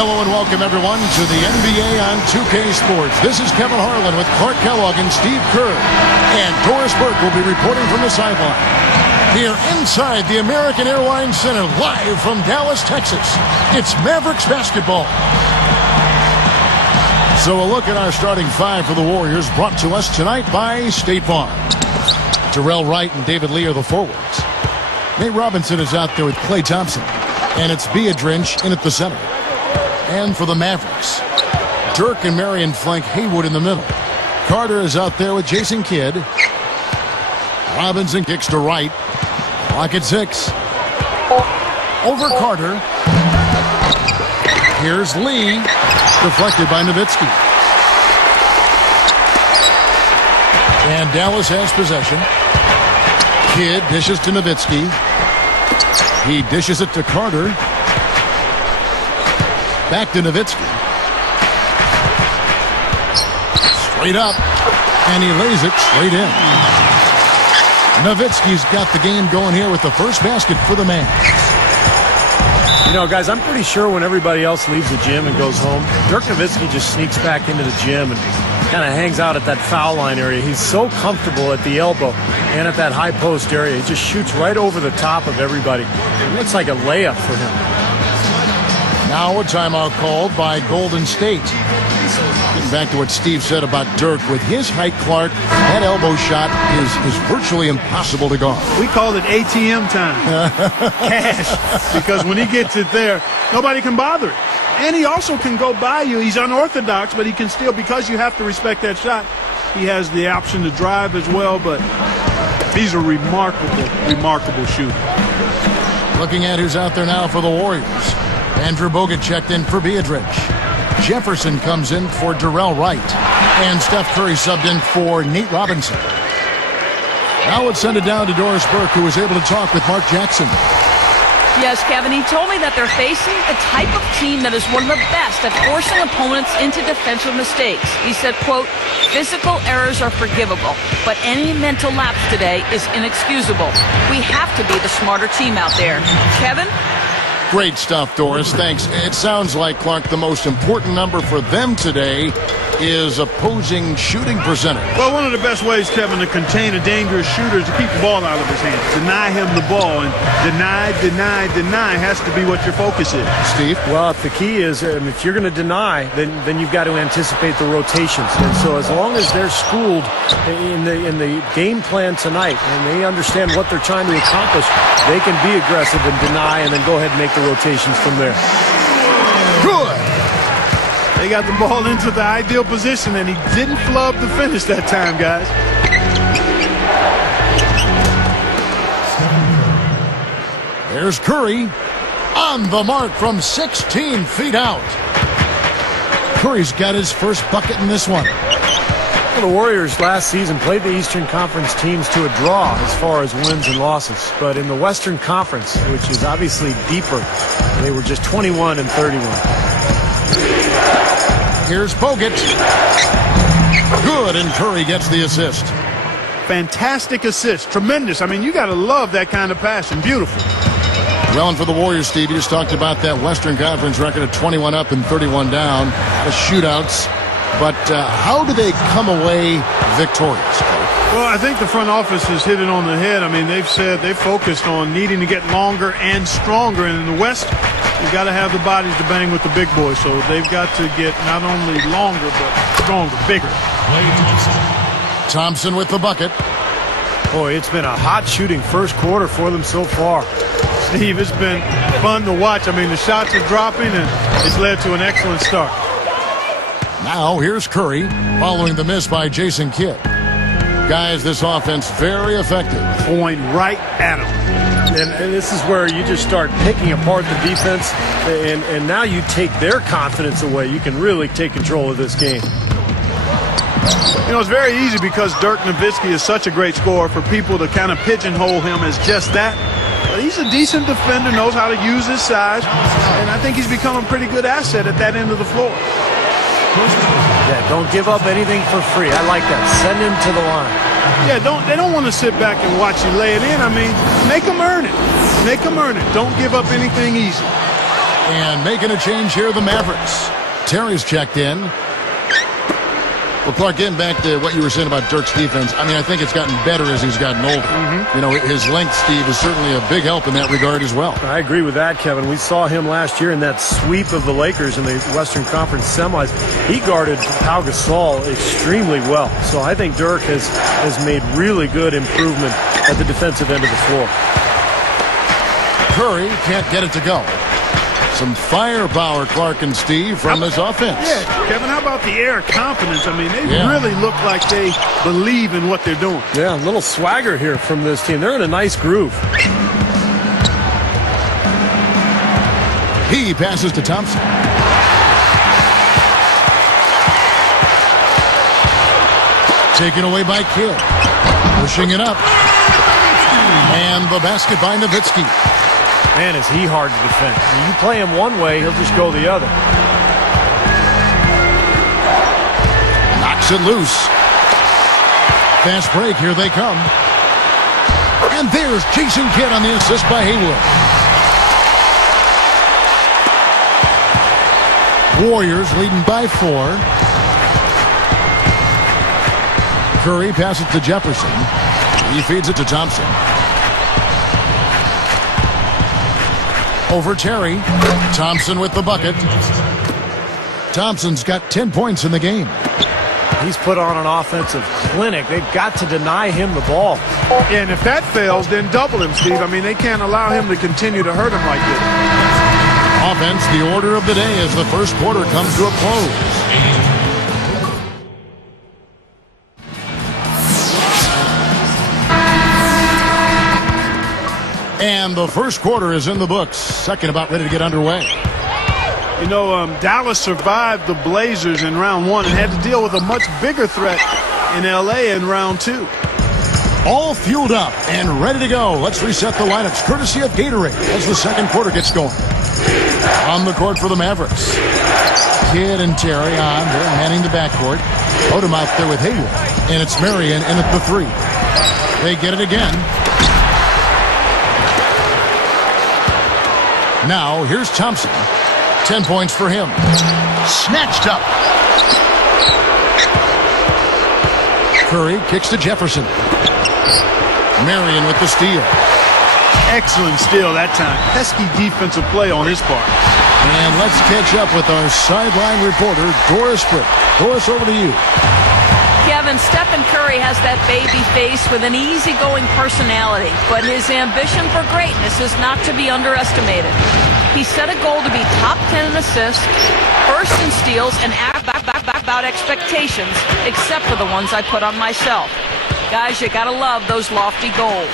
Hello and welcome everyone to the NBA on 2K Sports. This is Kevin Harlan with Clark Kellogg and Steve Kerr. And Doris Burke will be reporting from the sideline. Here inside the American Airlines Center, live from Dallas, Texas. It's Mavericks basketball. So a look at our starting five for the Warriors, brought to us tonight by State Farm. Terrell Wright and David Lee are the forwards. Nate Robinson is out there with Klay Thompson. And it's Beadrinch in at the center. And for the Mavericks, Dirk and Marion flank Haywood in the middle. Carter is out there with Jason Kidd. Robinson kicks to Wright. Clock at 6. Over Carter. Here's Lee. Deflected by Nowitzki. And Dallas has possession. Kidd dishes to Nowitzki. He dishes it to Carter. Back to Nowitzki. Straight up. And he lays it straight in. Nowitzki's got the game going here with the first basket for the man. You know, guys, I'm pretty sure when everybody else leaves the gym and goes home, Dirk Nowitzki just sneaks back into the gym and kind of hangs out at that foul line area. He's so comfortable at the elbow and at that high post area. He just shoots right over the top of everybody. It looks like a layup for him. Now a timeout called by Golden State. Getting back to what Steve said about Dirk. With his height, Clark, that elbow shot is virtually impossible to guard. We call it ATM time. Cash. Because when he gets it there, nobody can bother it. And he also can go by you. He's unorthodox, but he can still, because you have to respect that shot, he has the option to drive as well. But he's a remarkable shooter. Looking at who's out there now for the Warriors. Andrew Bogut checked in for Beadrinch. Jefferson comes in for Terrell Wright. And Steph Curry subbed in for Nate Robinson. Now let's send it down to Doris Burke, who was able to talk with Mark Jackson. Yes, Kevin, he told me that they're facing a type of team that is one of the best at forcing opponents into defensive mistakes. He said, quote, physical errors are forgivable, but any mental lapse today is inexcusable. We have to be the smarter team out there. Kevin? Great stuff, Doris. Thanks. It sounds like, Clark, the most important number for them today is opposing shooting percentage. Well, one of the best ways, Kevin, to contain a dangerous shooter is to keep the ball out of his hands. Deny him the ball. And deny has to be what your focus is. Steve? Well, if the key is, if you're going to deny, then you've got to anticipate the rotations. And so as long as they're schooled in the game plan tonight and they understand what they're trying to accomplish, they can be aggressive and deny and then go ahead and make the rotations from there. Good. They got the ball into the ideal position, and he didn't flub the finish that time, guys. There's Curry on the mark from 16 feet out. Curry's got his first bucket in this one. Well, the Warriors last season played the Eastern Conference teams to a draw as far as wins and losses. But in the Western Conference, which is obviously deeper, they were just 21-31. Here's Bogut. Good, and Curry gets the assist. Fantastic assist. Tremendous. I mean, you got to love that kind of passion. Beautiful. Well, and for the Warriors, Steve, you just talked about that Western Conference record of 21 up and 31 down, the shootouts. But how do they come away victorious? Well, I think the front office has hit it on the head. I mean, they've said they've focused on needing to get longer and stronger. And in the West, you've got to have the bodies to bang with the big boys. So they've got to get not only longer, but stronger, bigger. Thompson with the bucket. Boy, it's been a hot shooting first quarter for them so far. Steve, it's been fun to watch. I mean, the shots are dropping, and it's led to an excellent start. Now here's Curry following the miss by Jason Kidd. Guys, this offense very effective. Point right at him. And this is where you just start picking apart the defense, and now you take their confidence away. You can really take control of this game. You know, it's very easy because Dirk Nowitzki is such a great scorer for people to kind of pigeonhole him as just that. But he's a decent defender, knows how to use his size, and I think he's become a pretty good asset at that end of the floor. Yeah, don't give up anything for free. I like that. Send him to the line. Yeah, they don't want to sit back and watch you lay it in. I mean, make them earn it. Make them earn it. Don't give up anything easy. And making a change here, the Mavericks. Terry's checked in. Well, Clark, getting back to what you were saying about Dirk's defense, I mean, I think it's gotten better as he's gotten older. You know, his length, Steve, is certainly a big help in that regard as well. I agree with that, Kevin. We saw him last year in that sweep of the Lakers in the Western Conference semis. He guarded Pau Gasol extremely well. So I think Dirk has made really good improvement at the defensive end of the floor. Curry can't get it to go. Some firepower, Clark and Steve, from this offense. Yeah, Kevin, how about the air of confidence? I mean, they really look like they believe in what they're doing. Yeah, a little swagger here from this team. They're in a nice groove. He passes to Thompson. Taken away by Kidd. Pushing it up. And the basket by Nowitzki. Man, is he hard to defend. When you play him one way, he'll just go the other. Knocks it loose. Fast break, here they come. And there's Jason Kidd on the assist by Haywood. Warriors leading by 4. Curry passes to Jefferson. He feeds it to Thompson. Over Terry. Thompson with the bucket. Thompson's got 10 points in the game. He's put on an offensive clinic. They've got to deny him the ball. And if that fails, then double him, Steve. I mean, they can't allow him to continue to hurt him like this. Offense, the order of the day as the first quarter comes to a close. And the first quarter is in the books. Second about ready to get underway. You know, Dallas survived the Blazers in round 1 and had to deal with a much bigger threat in L.A. in round 2. All fueled up and ready to go. Let's reset the lineups courtesy of Gatorade as the second quarter gets going. On the court for the Mavericks. Kidd and Terry on. They're manning the backcourt. Odom out there with Haywood. And it's Marion in at the 3. They get it again. Now, here's Thompson. 10 points for him. Snatched up. Curry kicks to Jefferson. Marion with the steal. Excellent steal that time. Pesky defensive play on his part. And let's catch up with our sideline reporter, Doris Britt. Doris, over to you. Kevin, Stephen Curry has that baby face with an easygoing personality, but his ambition for greatness is not to be underestimated. He set a goal to be top 10 in assists, first in steals, and about expectations, except for the ones I put on myself. Guys, you gotta love those lofty goals.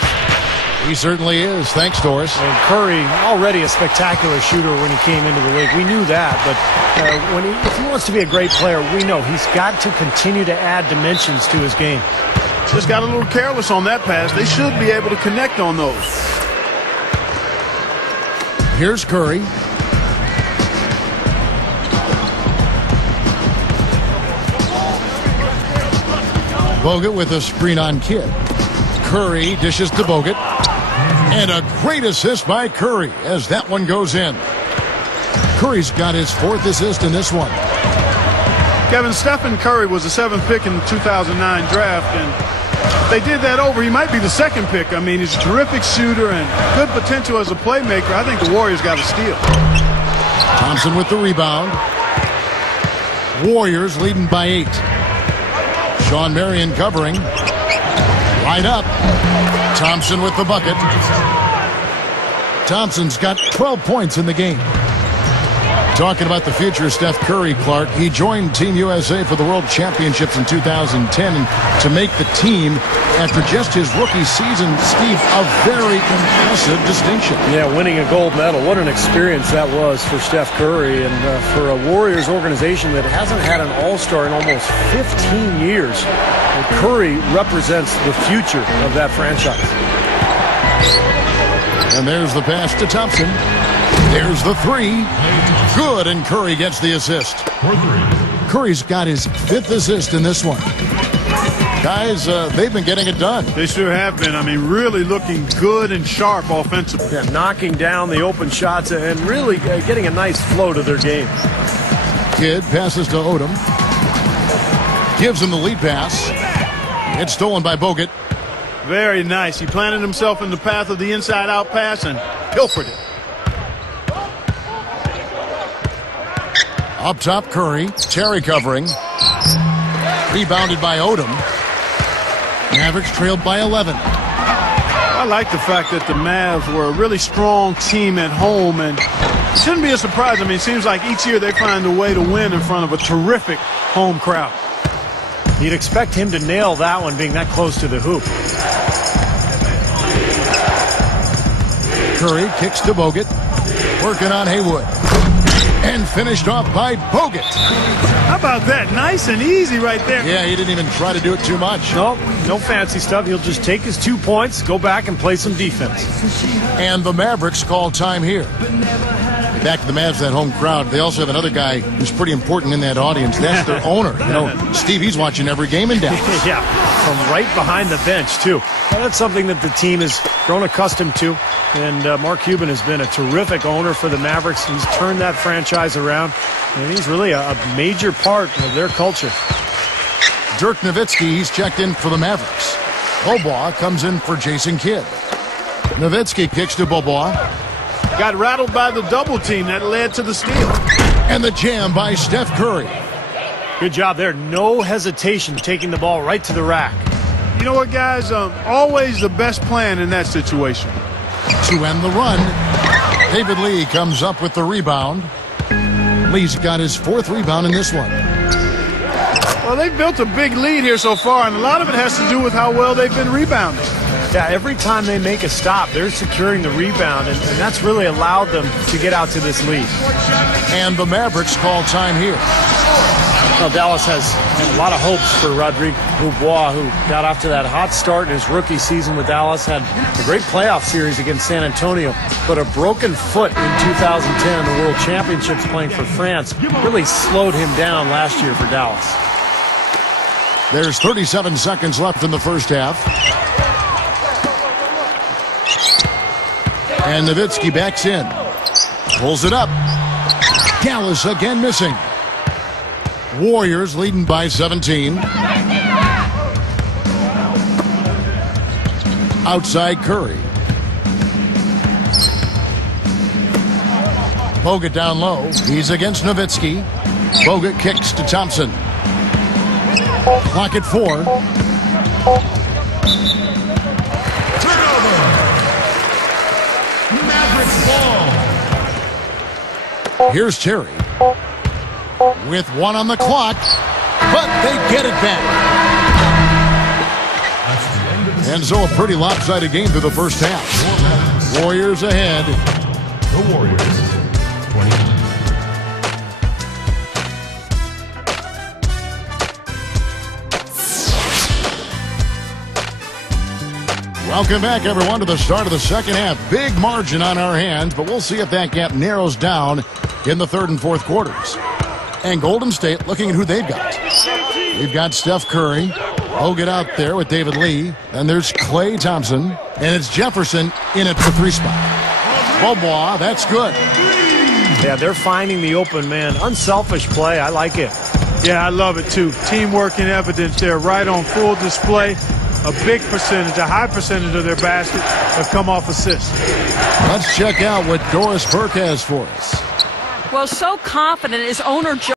He certainly is. Thanks, Doris. And Curry, already a spectacular shooter when he came into the league. We knew that, but if he wants to be a great player, we know he's got to continue to add dimensions to his game. Just got a little careless on that pass. They should be able to connect on those. Here's Curry. Bogut with a screen on Kidd. Curry dishes to Bogut. And a great assist by Curry as that one goes in. Curry's got his 4th assist in this one. Kevin, Stephen Curry was the 7th pick in the 2009 draft, and if they did that over, he might be the 2nd pick. I mean, he's a terrific shooter and good potential as a playmaker. I think the Warriors got a steal. Thompson with the rebound. Warriors leading by 8. Sean Marion covering. Right up. Thompson with the bucket. Thompson's got 12 points in the game. Talking about the future of Steph Curry, Clark, he joined Team USA for the World Championships in 2010, and to make the team after just his rookie season, Steve, a very impressive distinction. Yeah, winning a gold medal. What an experience that was for Steph Curry and for a Warriors organization that hasn't had an all-star in almost 15 years. And Curry represents the future of that franchise. And there's the pass to Thompson. There's the 3. Good, and Curry gets the assist. Curry's got his 5th assist in this one. Guys, they've been getting it done. They sure have been. I mean, really looking good and sharp offensively. Yeah, knocking down the open shots and really getting a nice flow to their game. Kidd passes to Odom. Gives him the lead pass. It's stolen by Bogut. Very nice. He planted himself in the path of the inside-out pass and pilfered it. Up top, Curry. Terry covering. Rebounded by Odom. Mavericks trailed by 11. I like the fact that the Mavs were a really strong team at home, and it shouldn't be a surprise. I mean, it seems like each year they find a way to win in front of a terrific home crowd. You'd expect him to nail that one being that close to the hoop. Curry kicks to Bogut. Working on Haywood. And finished off by Bogut. How about that? Nice and easy right there. Yeah, he didn't even try to do it too much. No fancy stuff. He'll just take his 2 points, go back and play some defense. And the Mavericks call time here. Back to the Mavs, that home crowd. They also have another guy who's pretty important in that audience. That's their owner. You know, Steve, he's watching every game in Dallas. Yeah, from right behind the bench, too. And that's something that the team has grown accustomed to. And Mark Cuban has been a terrific owner for the Mavericks. He's turned that franchise around. And he's really a major part of their culture. Dirk Nowitzki, he's checked in for the Mavericks. Bobois comes in for Jason Kidd. Nowitzki kicks to Bobois. Got rattled by the double team that led to the steal. And the jam by Steph Curry. Good job there. No hesitation taking the ball right to the rack. You know what, guys? Always the best plan in that situation. To end the run, David Lee comes up with the rebound. Lee's got his 4th rebound in this one. Well, they've built a big lead here so far, and a lot of it has to do with how well they've been rebounding. Yeah, every time they make a stop, they're securing the rebound, and that's really allowed them to get out to this lead. And the Mavericks call time here. Well, Dallas has a lot of hopes for Rodrigue Beaubois, who got off to that hot start in his rookie season with Dallas, had a great playoff series against San Antonio, but a broken foot in 2010 in the World Championships playing for France really slowed him down last year for Dallas. There's 37 seconds left in the first half. And Nowitzki backs in. Pulls it up. Dallas again missing. Warriors leading by 17. Outside Curry. Bogut down low. He's against Nowitzki. Bogut kicks to Thompson. Clock at 4. Here's Terry with 1 on the clock, but they get it back. And so a pretty lopsided game through the first half. Warriors ahead. The Warriors, 20. Welcome back, everyone, to the start of the second half. Big margin on our hands, but we'll see if that gap narrows down in the 3rd and 4th quarters. And Golden State looking at who they've got. We've got Steph Curry. Bogut out there with David Lee. Then there's Klay Thompson. And it's Jefferson in at the 3 spot. Bobois, that's good. Yeah, they're finding the open man. Unselfish play. I like it. Yeah, I love it, too. Teamwork in evidence there, right on full display. A big percentage, a high percentage of their basket have come off assists. Let's check out what Doris Burke has for us. Well, so confident is owner Joe.